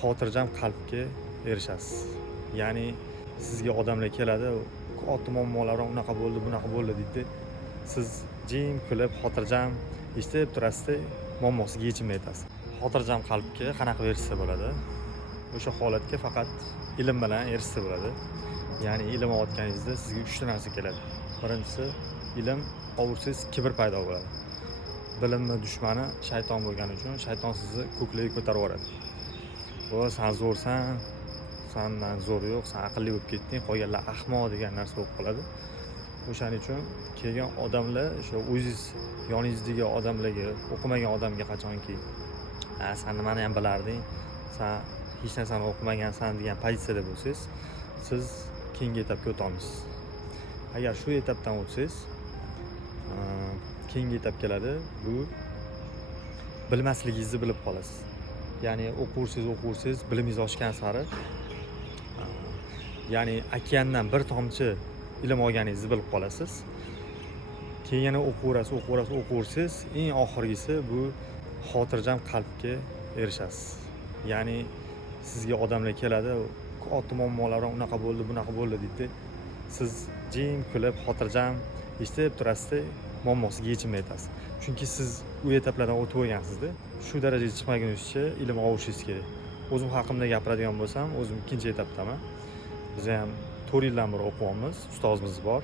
xotirjam qalbga erishasiz. Ya'ni sizga odamlar keladi, "Ota muammolarim unaqa bo'ldi, bunaqa bo'ldi" deydi. Siz jim kulib, xotirjam eshitib turasiz-da, muammosiga yechimni aytasiz. Xotirjam qalbga qanaqa erishsa bo'ladi? O'sha holatga faqat ilm bilan erishsa bo'ladi. Ya'ni ilm olayotganingizda sizga 3 ta narsa keladi. Birinchisi, ilm olsangiz kibr paydo bo'ladi. Bilimni dushmani shayton bo'lgani uchun shayton sizni ko'klarga ko'tarib yuboradi. Sen zo'rsan, sendan zo'r yo'q, sen aqlli bo'lib ketding, qolganlar ahmoq degan narsa bo'lib qoladi. O'shaning uchun kelgan odamlar o'sha o'zingiz yoningizdagi odamlarga, o'qimagan odamga qachonki sen nimani ham bilarding, sen hech narsani o'qimagansan degan pozitsiyada bo'lsangiz, siz keyingi etapga o'ta olmaysiz. Agar shu etapdan o'tsangiz, keyingi etap keladi, bu bilmasligingizni bilib qolasiz. Ya'ni o'qursiz, bilimingiz oshgan sari, ya'ni okeandan bir tomchi ilm olganingizni bilib qolasiz. Keyin yana o'qursiz, eng oxirgisi bu xotirjam qalbga erishasiz. Ya'ni sizga odamlar keladi, "Ota muammolarim unaqa bo'ldi, bunaqa bo'ldi" deydi. Siz jim kulib, xotirjam eshitib turasiz-da, muammosiga yechimni aytasiz. Chunki siz u etaplardan o'tib o'rgansizda. Shu darajaga chiqmagunizcha ilm olishingiz kerak. O'zim haqimda gapiradigan bo'lsam, o'zim ikkinchi etapdaman. Biz ham 4 yildan beri o'qiyapmiz, ustozimiz bor.